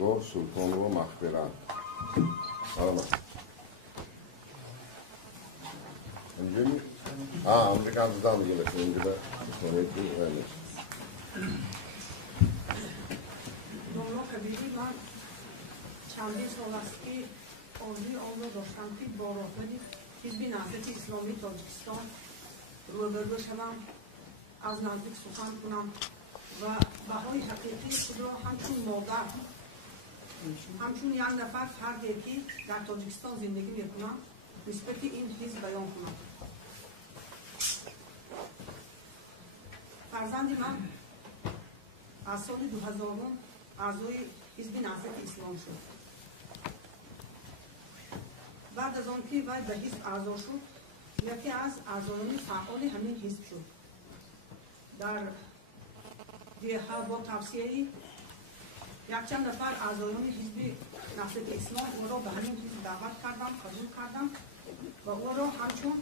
پایگاه سلطان را مخبرند. اینجا می؟ امریکا هم زدم میگه مثل اینجا به دولا کبیری من چندین سال است که آرزوی آن را داشتم که با راهبری حزب نهضت اسلامی تاجیکستان روبرو شوم، از نزدیک سخن کنم و بهای حقیقی خود را همچون مادر، همچون یک نفر فردی که در تاجیکستان زندگی میکنم نسبت این حزب بیان کنم. فرزند من از سال 2000 اعضای حزب نهضت اسلام شد. بعد از آن که وی به حزب اعضا شد، یکی از اعضایان فعال همین حزب شد. در دیها با توصیه یک چند نفر اعضایان حزب نهضت اسلام او را به همین حزب دعوت کردم، قبول کردم و او را همچون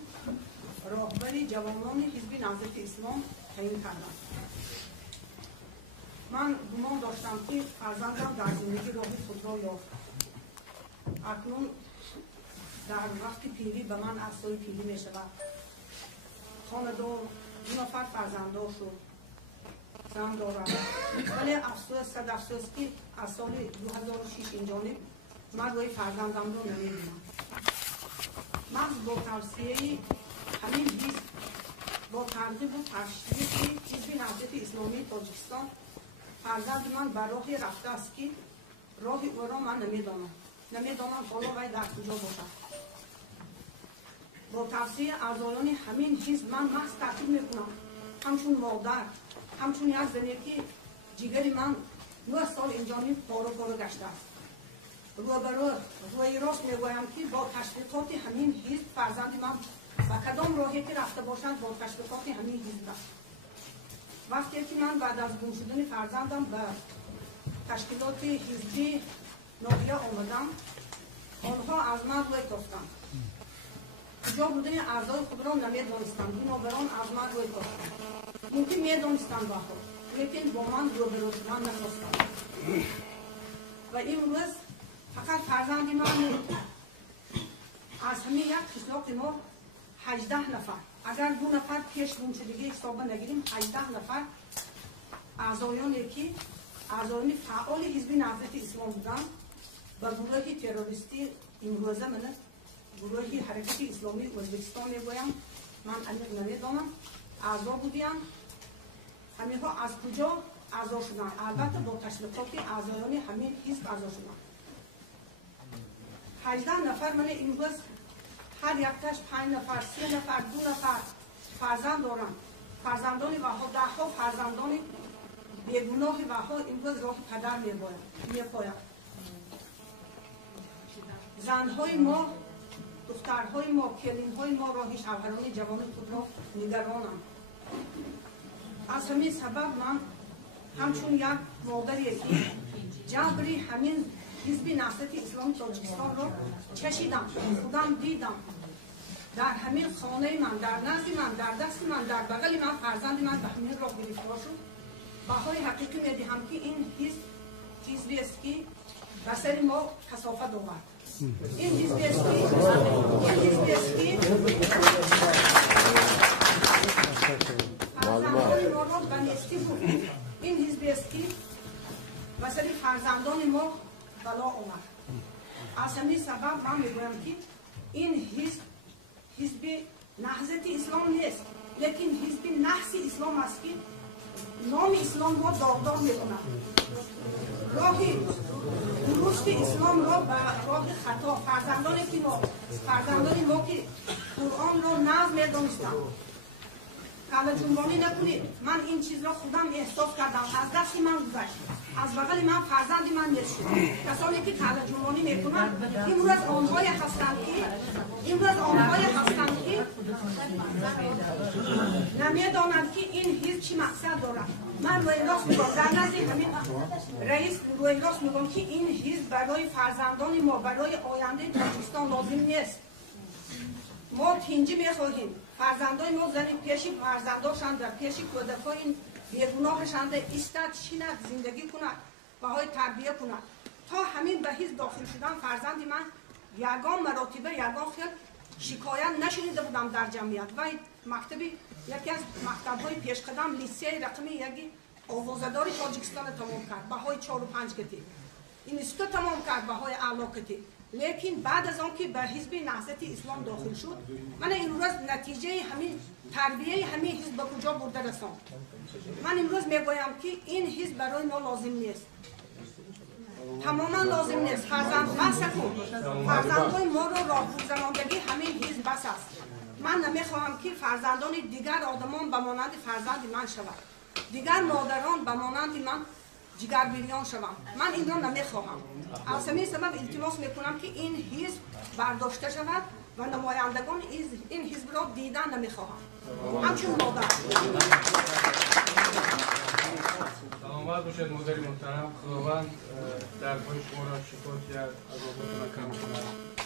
راهبر جوانان حزب نهضت اسلام تعیین کردم. من گمان داشتم که فرزندم در زندگی راه خود را یافت. اکنون در وقت پیری به من افزای پیری می شود. خاندار 2 نفر فرزندار شد، زن دارم، ولی افسوس صد افسوس که از سال 2006 اینجانب من روی فرزندم را نمی‌بینم. محض با توصیه همین حزب، با ترغیب و تشویق حزب نهضت اسلامی تاجیکستان، فرزند من بر راهی رفته است که راه او را من نمیدانم حالا وی در کجا باشد. با توصیه اعضایان همین حزب من محض تاکید میکنم، همچون مادر، همچون یک زنی که جگر من 9 سال اینجانی پارو گشته است. روی راست میگویم که با تشویقات همین حزب فرزند من و کدام راهی که رفته باشند با تشویقات همین حزب است. وقتی که من بعد از گم شدن فرزندم به تشکیلات حزبی ناحیه آمدم، آنها از من روی تافتند. کجا بودن اعضای خود را نمیدانستند، بنابراین از من روی تافتند. ممکن میدانستند لیکن با من روبرو شدن نخواستند. و این روز فقط فرزند من از همین یک قشلاق ما 18 نفر، اگر 2 نفر پیش گم شدگی حساب نگیریم 18 نفر اعضایانی که اعضایان فعال حزب نهضت اسلام بودند و گروه تروریستی این روزه من گروه حرکت اسلامی ازبکستان میگویم، من عمیق نمیدانم، اعضا بودیم. همه ها از کجا اعضا شدن؟ البته با تشویقات اعضایان همین حزب اعضا شدن. 18 نفر من این روز هر یکتش 5 نفر، 3 نفر، 2 نفر فرزند دارم. فرزندان وها 10 فرزندان بیگناه وها این روز راه پدر میپایم. زنهای ما، دخترهای ما، کلینهای ما راه شوهران جوان خود را نگرانم. از همین سبب من همچون یک مادری که جبری همین حزب نهضت اسلام تاجیکستان را چشیدم، خودم دیدم، در همین خانه من، در نزد من، در دست من، در بغل من فرزند من به همین راه گرفتار شد. بهای حقیقی میدهم که این حزبی است که به سر ما کثافت آورد. این حزبی است که فرزندان ما را به نیستی بود. این حزبی است که به سر فرزندان ما بلا آمد. از همین سبب من میگویم که این حزب نهضت اسلام نیست، لیکن حزب نحس اسلام است که نام اسلام را داغدار میکند. راه درست اسلام را به راه خطا. فرزندان ما که قرآن را نظم میدانستند، کله جنبانی نکنید. من این چیز را خودم احساس کردم، از دست من گذشت، از بغل من فرزند من نیست شد. کسانی که کله جنبانی میکنند امروز آنهایی هستند که نمیدانند که این حزب چی مقصد دارد. من روی راست میگم، در نزد همین رئیس روی راست میگم که این حزب برای فرزندان ما، برای آینده تاجیکستان لازم نیست. ما تینجی میخواهیم فرزندان ما زنی پیشی فرزنداشند در پیشی کودکای بیگناهشند ایستد، شیند، زندگی کند و های تربیه کند. تا همین به حزب داخل شدن فرزند من یگان مراتبه یگان خیل شکایت نشنیده بودم در جمعیت و مکتبی یکی از مکتب‌های پیشقدم لیسه رقمی یکی آوازداری تاجیکستان تمام کرد بهای 4 و 5 کتی اینستیتوت تمام کرد بهای اعلی کتی لیکن بعد از آن که به حزب نهضت اسلام داخل شد من امروز نتیجه همین تربیه همین حزب به کجا برده رساند من امروز میگویم که این حزب برای ما لازم نیست تماما لازم نیست فرزندان ما رو راهگذرانندگی همین حزب بس است من نمیخواهم که فرزندان دیگر آدمان به مانند فرزند من شود دیگر مادران به مانند من جگربریان شوم من این را نمیخواهم از همین سبب التماس میکنم که این حزب برداشته شود و نمایندگان این حزب را دیدن نمیخواهم همچون مادر سلامت باشید مادر محترم خداوند درهای شما را شفا کرد از آبادتان کم کند